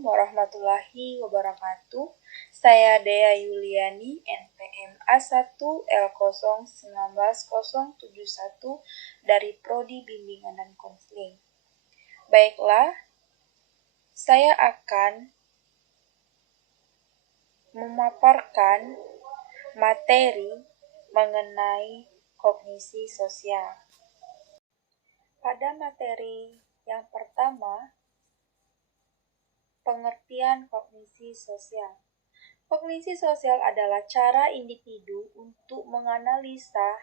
Assalamualaikum warahmatullahi wabarakatuh. Saya Dea Yuliani, NPM A1L019071 dari Prodi Bimbingan dan Konseling. Baiklah, saya akan memaparkan materi mengenai kognisi sosial. Pada materi yang pertama, pengertian kognisi sosial. Kognisi sosial adalah cara individu untuk menganalisa,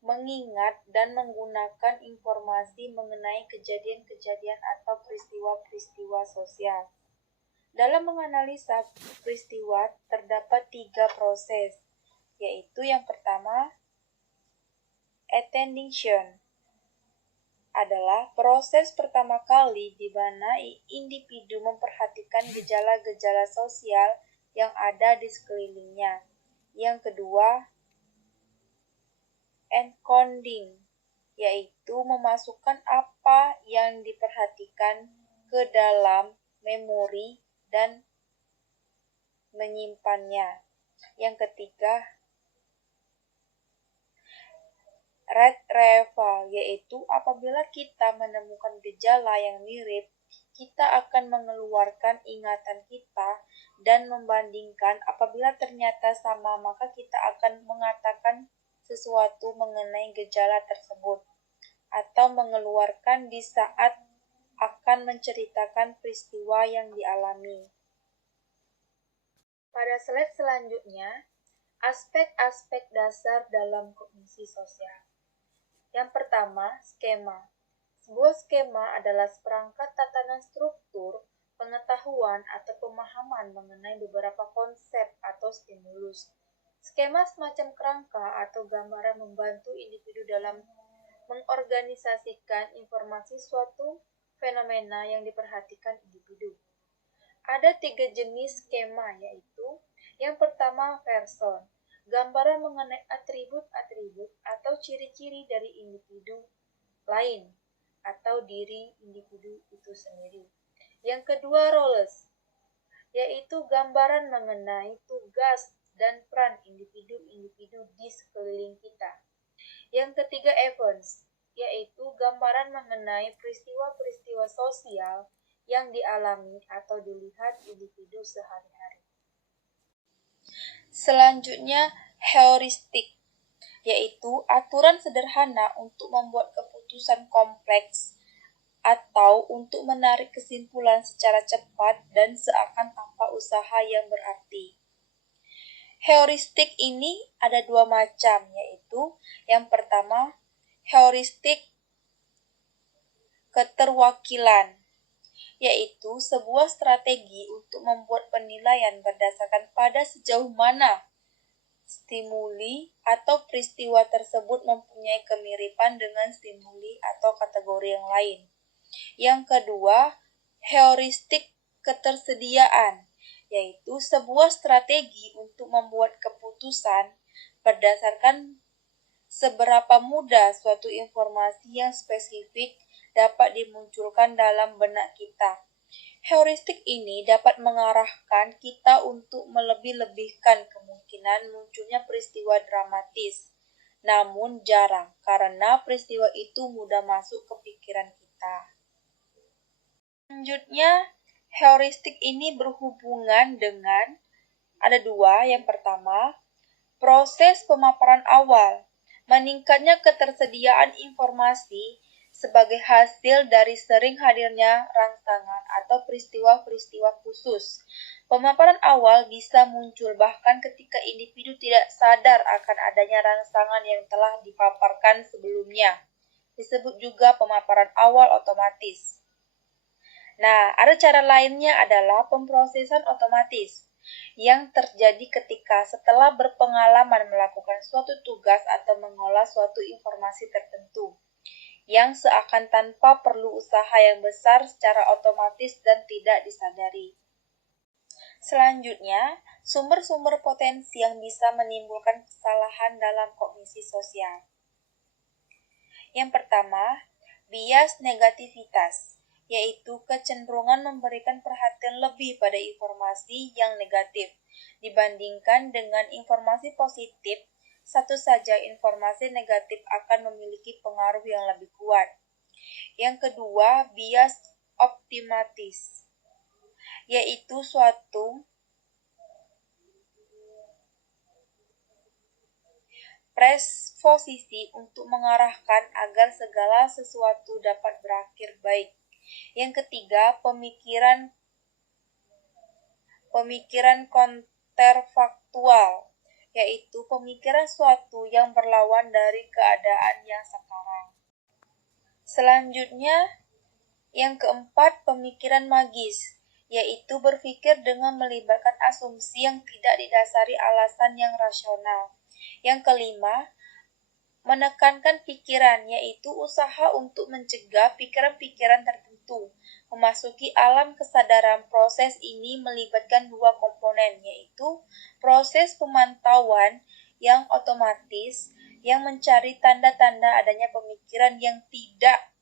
mengingat, dan menggunakan informasi mengenai kejadian-kejadian atau peristiwa-peristiwa sosial. Dalam menganalisa peristiwa terdapat 3 proses, yaitu yang pertama, attention adalah proses pertama kali di mana individu memperhatikan gejala-gejala sosial yang ada di sekelilingnya. Yang kedua, encoding, yaitu memasukkan apa yang diperhatikan ke dalam memori dan menyimpannya. Yang ketiga, retrieval, yaitu apabila kita menemukan gejala yang mirip, kita akan mengeluarkan ingatan kita dan membandingkan. Apabila ternyata sama, maka kita akan mengatakan sesuatu mengenai gejala tersebut atau mengeluarkan di saat akan menceritakan peristiwa yang dialami. Pada slide selanjutnya, aspek-aspek dasar dalam kognisi sosial. Yang pertama, skema. Sebuah skema adalah seperangkat tatanan struktur, pengetahuan, atau pemahaman mengenai beberapa konsep atau stimulus. Skema semacam kerangka atau gambaran membantu individu dalam mengorganisasikan informasi suatu fenomena yang diperhatikan individu. Ada 3 jenis skema, yaitu yang pertama, person. Gambaran mengenai atribut-atribut atau ciri-ciri dari individu lain atau diri individu itu sendiri. Yang kedua, roles, yaitu gambaran mengenai tugas dan peran individu-individu di sekeliling kita. Yang ketiga, events, yaitu gambaran mengenai peristiwa-peristiwa sosial yang dialami atau dilihat individu sehari-hari. Selanjutnya, heuristik, yaitu aturan sederhana untuk membuat keputusan kompleks atau untuk menarik kesimpulan secara cepat dan seakan tanpa usaha yang berarti. Heuristik ini ada 2 macam, yaitu yang pertama, heuristik keterwakilan, yaitu sebuah strategi untuk membuat penilaian berdasarkan pada sejauh mana stimuli atau peristiwa tersebut mempunyai kemiripan dengan stimuli atau kategori yang lain. Yang kedua, heuristik ketersediaan, yaitu sebuah strategi untuk membuat keputusan berdasarkan seberapa mudah suatu informasi yang spesifik dapat dimunculkan dalam benak kita. Heuristik ini dapat mengarahkan kita untuk melebih-lebihkan kemungkinan munculnya peristiwa dramatis, namun jarang karena peristiwa itu mudah masuk ke pikiran kita. Selanjutnya, heuristik ini berhubungan dengan ada 2. Yang pertama, proses pemaparan awal. Meningkatnya ketersediaan informasi sebagai hasil dari sering hadirnya rangsangan atau peristiwa-peristiwa khusus. Pemaparan awal bisa muncul bahkan ketika individu tidak sadar akan adanya rangsangan yang telah dipaparkan sebelumnya. Disebut juga pemaparan awal otomatis. Nah, ada cara lainnya adalah pemrosesan otomatis yang terjadi ketika setelah berpengalaman melakukan suatu tugas atau mengolah suatu informasi tertentu, yang seakan tanpa perlu usaha yang besar secara otomatis dan tidak disadari. Selanjutnya, sumber-sumber potensi yang bisa menimbulkan kesalahan dalam kognisi sosial. Yang pertama, bias negativitas, yaitu kecenderungan memberikan perhatian lebih pada informasi yang negatif dibandingkan dengan informasi positif. Satu saja informasi negatif akan memiliki pengaruh yang lebih kuat. Yang kedua, bias optimatis, yaitu suatu presposisi untuk mengarahkan agar segala sesuatu dapat berakhir baik. Yang ketiga, pemikiran kontrafaktual, yaitu pemikiran suatu yang berlawan dari keadaan yang sekarang. Selanjutnya, yang keempat, pemikiran magis, yaitu berpikir dengan melibatkan asumsi yang tidak didasari alasan yang rasional. Yang kelima, menekankan pikiran, yaitu usaha untuk mencegah pikiran-pikiran tertentu memasuki alam kesadaran. Proses ini melibatkan dua komponen, yaitu proses pemantauan yang otomatis yang mencari tanda-tanda adanya pemikiran yang tidak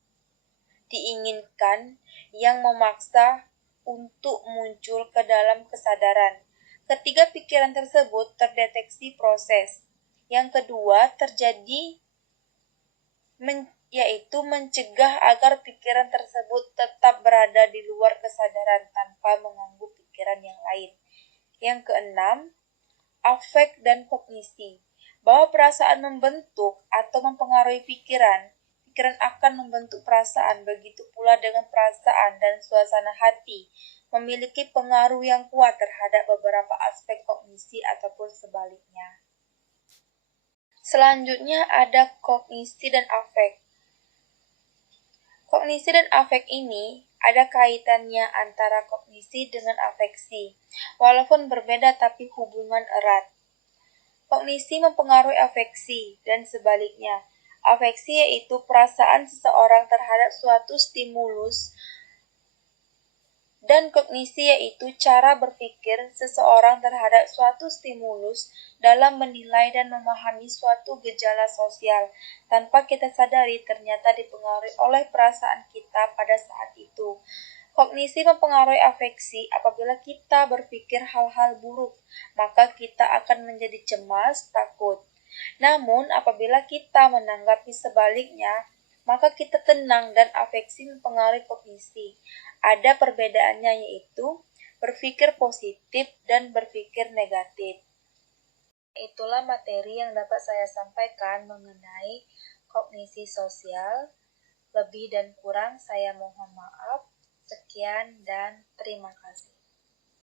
diinginkan yang memaksa untuk muncul ke dalam kesadaran. Ketiga pikiran tersebut terdeteksi proses. Yang kedua terjadi yaitu mencegah agar pikiran tersebut tetap berada di luar kesadaran tanpa mengganggu pikiran yang lain. Yang keenam, afek dan kognisi. Bahwa perasaan membentuk atau mempengaruhi pikiran akan membentuk perasaan, begitu pula dengan perasaan dan suasana hati memiliki pengaruh yang kuat terhadap beberapa aspek kognisi ataupun sebaliknya. Selanjutnya ada kognisi dan afek. Kognisi dan afek ini ada kaitannya antara kognisi dengan afeksi, walaupun berbeda tapi hubungan erat. Kognisi mempengaruhi afeksi dan sebaliknya. Afeksi yaitu perasaan seseorang terhadap suatu stimulus, dan kognisi yaitu cara berpikir seseorang terhadap suatu stimulus dalam menilai dan memahami suatu gejala sosial tanpa kita sadari ternyata dipengaruhi oleh perasaan kita pada saat itu. Kognisi mempengaruhi afeksi. Apabila kita berpikir hal-hal buruk, maka kita akan menjadi cemas, takut. Namun, apabila kita menanggapi sebaliknya, maka kita tenang dan afeksi mempengaruhi kognisi. Ada perbedaannya, yaitu berpikir positif dan berpikir negatif. Itulah materi yang dapat saya sampaikan mengenai kognisi sosial. Lebih dan kurang saya mohon maaf. Sekian dan terima kasih.